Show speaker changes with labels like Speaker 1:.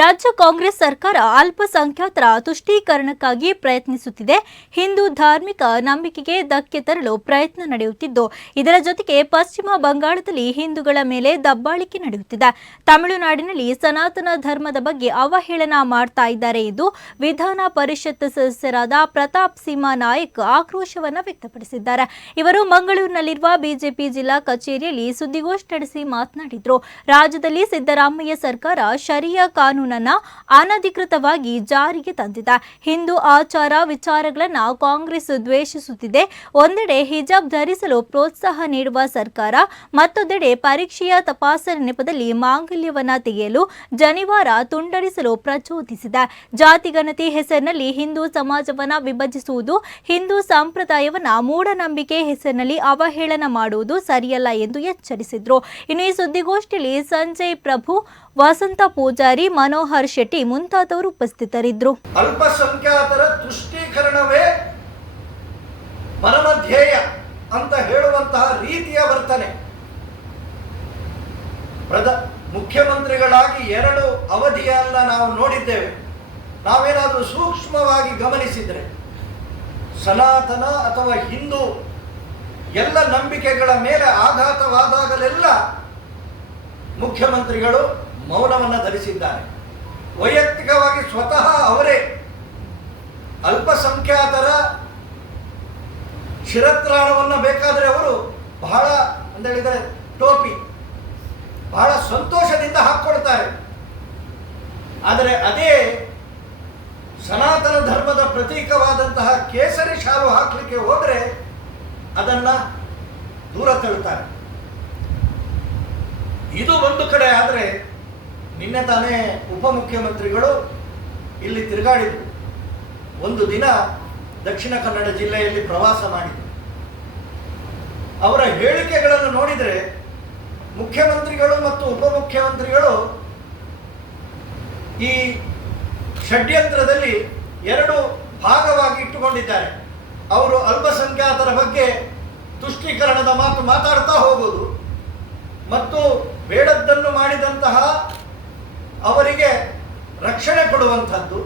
Speaker 1: ರಾಜ್ಯ ಕಾಂಗ್ರೆಸ್ ಸರ್ಕಾರ ಅಲ್ಪಸಂಖ್ಯಾತರ ತುಷ್ಟೀಕರಣಕ್ಕಾಗಿ ಪ್ರಯತ್ನಿಸುತ್ತಿದೆ. ಹಿಂದೂ ಧಾರ್ಮಿಕ ನಂಬಿಕೆಗೆ ಧಕ್ಕೆ ತರಲು ಪ್ರಯತ್ನ ನಡೆಯುತ್ತಿದ್ದು, ಇದರ ಜೊತೆಗೆ ಪಶ್ಚಿಮ ಬಂಗಾಳದಲ್ಲಿ ಹಿಂದೂಗಳ ಮೇಲೆ ದಬ್ಬಾಳಿಕೆ ನಡೆಯುತ್ತಿದೆ. ತಮಿಳುನಾಡಿನಲ್ಲಿ ಸನಾತನ ಧರ್ಮದ ಬಗ್ಗೆ ಅವಹೇಳನ ಮಾಡ್ತಾ ಇದ್ದಾರೆ ಎಂದು ವಿಧಾನ ಪರಿಷತ್ ಸದಸ್ಯರಾದ ಪ್ರತಾಪ್ ಸಿಂಹ ನಾಯಕ್ ಆಕ್ರೋಶವನ್ನು ವ್ಯಕ್ತಪಡಿಸಿದ್ದಾರೆ. ಇವರು ಮಂಗಳೂರಿನಲ್ಲಿರುವ ಬಿಜೆಪಿ ಜಿಲ್ಲಾ ಕಚೇರಿಯಲ್ಲಿ ಸುದ್ದಿಗೋಷ್ಠಿ ನಡೆಸಿ ಮಾತನಾಡಿದರು. ರಾಜ್ಯದಲ್ಲಿ ಸಿದ್ದರಾಮಯ್ಯ ಸರ್ಕಾರ ಶರಿಯಾ ಕಾನೂನನ್ನ ಅನಧಿಕೃತವಾಗಿ ಜಾರಿಗೆ ತಂದಿದೆ. ಹಿಂದೂ ಆಚಾರ ವಿಚಾರಗಳನ್ನು ಕಾಂಗ್ರೆಸ್ ದ್ವೇಷಿಸುತ್ತಿದೆ. ಒಂದೆಡೆ ಹಿಜಾಬ್ ಧರಿಸಲು ಪ್ರೋತ್ಸಾಹ ನೀಡುವ ಸರ್ಕಾರ, ಮತ್ತೊಂದೆಡೆ ಪರೀಕ್ಷೆಯ ತಪಾಸಣೆ ನೆಪದಲ್ಲಿ ಮಾಂಗಲ್ಯವನ್ನ ತೆಗೆಯಲು ಜನಿವಾರ ತುಂಡರಿಸಲು ಪ್ರಚೋದಿಸಿದೆ. ಜಾತಿಗಣತಿ ಹೆಸರಿನಲ್ಲಿ ಹಿಂದೂ ಸಮಾಜವನ್ನ ವಿಭಜಿಸುವುದು, ಹಿಂದೂ ಸಂಪ್ರದಾಯವನ್ನ ಮೂಢನಂಬಿಕೆ ಹೆಸರಿನಲ್ಲಿ ಅವಹೇಳನ ಮಾಡುವುದು ಸರಿಯಲ್ಲ ಎಂದು ಎಚ್ಚರಿಸಿದ್ರು. ಇನ್ನು ಈ ಸುದ್ದಿಗೋಷ್ಠಿಯಲ್ಲಿ ಸಂಜಯ್ ಪ್ರಭು ವಸಂತ ಪೂಜಾರಿ ಮನೋಹರ್ ಶೆಟ್ಟಿ ಮುಂತಾದವರು ಉಪಸ್ಥಿತರಿದ್ದರು.
Speaker 2: ಅಲ್ಪಸಂಖ್ಯಾತರ ತುಷ್ಟೀಕರಣವೇ ಪರಮಧ್ಯೇಯ ಅಂತ ಹೇಳುವಂತಹ ರೀತಿಯ ವರ್ತನೆ. ಮುಖ್ಯಮಂತ್ರಿಗಳಾಗಿ ಎರಡು ಅವಧಿಯನ್ನ ನಾವು ನೋಡಿದ್ದೇವೆ. ನಾವೇನಾದರೂ ಸೂಕ್ಷ್ಮವಾಗಿ ಗಮನಿಸಿದರೆ ಸನಾತನ ಅಥವಾ ಹಿಂದೂ ಎಲ್ಲ ನಂಬಿಕೆಗಳ ಮೇಲೆ ಆಘಾತವಾದಾಗಲೆಲ್ಲ ಮುಖ್ಯಮಂತ್ರಿಗಳು ಮೌನವನ್ನು ಧರಿಸಿದ್ದಾರೆ. ವೈಯಕ್ತಿಕವಾಗಿ ಸ್ವತಃ ಅವರೇ ಅಲ್ಪಸಂಖ್ಯಾತರ ಶಿರತ್ರಾಣವನ್ನು ಬೇಕಾದರೆ ಅವರು ಬಹಳ ಅಂತ ಹೇಳಿದರೆ ಟೋಪಿ. ಬಹಳ ಸಂತೋಷದಿಂದ ಹಾಕ್ಕೊಳ್ತಾರೆ. ಆದರೆ ಅದೇ ಸನಾತನ ಧರ್ಮದ ಪ್ರತೀಕವಾದಂತಹ ಕೇಸರಿ ಶಾಲು ಹಾಕಲಿಕ್ಕೆ ಹೋದರೆ ಅದನ್ನು ದೂರ ತಳ್ಳುತ್ತಾರೆ ಇದು ಒಂದು ಕಡೆ ಆದರೆ ನಿನ್ನೆ ತಾನೇ ಉಪಮುಖ್ಯಮಂತ್ರಿಗಳು ಇಲ್ಲಿ ತಿರುಗಾಡಿದರು. ಒಂದು ದಿನ ದಕ್ಷಿಣ ಕನ್ನಡ ಜಿಲ್ಲೆಯಲ್ಲಿ ಪ್ರವಾಸ ಮಾಡಿದ್ರು. ಅವರ ಹೇಳಿಕೆಗಳನ್ನು ನೋಡಿದರೆ ಮುಖ್ಯಮಂತ್ರಿಗಳು ಮತ್ತು ಉಪಮುಖ್ಯಮಂತ್ರಿಗಳು ಈ ಷಡ್ಯಂತ್ರದಲ್ಲಿ ಎರಡು ಭಾಗವಾಗಿ ಇಟ್ಟುಕೊಂಡಿದ್ದಾರೆ. ಅವರು ಅಲ್ಪಸಂಖ್ಯಾತರ ಬಗ್ಗೆ ತುಷ್ಟೀಕರಣದ ಮಾತು ಮಾತಾಡ್ತಾ ಹೋಗೋದು ಮತ್ತು ಬೇಡದ್ದನ್ನು ಮಾಡಿದಂತಹ ಅವರಿಗೆ ರಕ್ಷಣೆ ಕೊಡುವಂಥದ್ದು.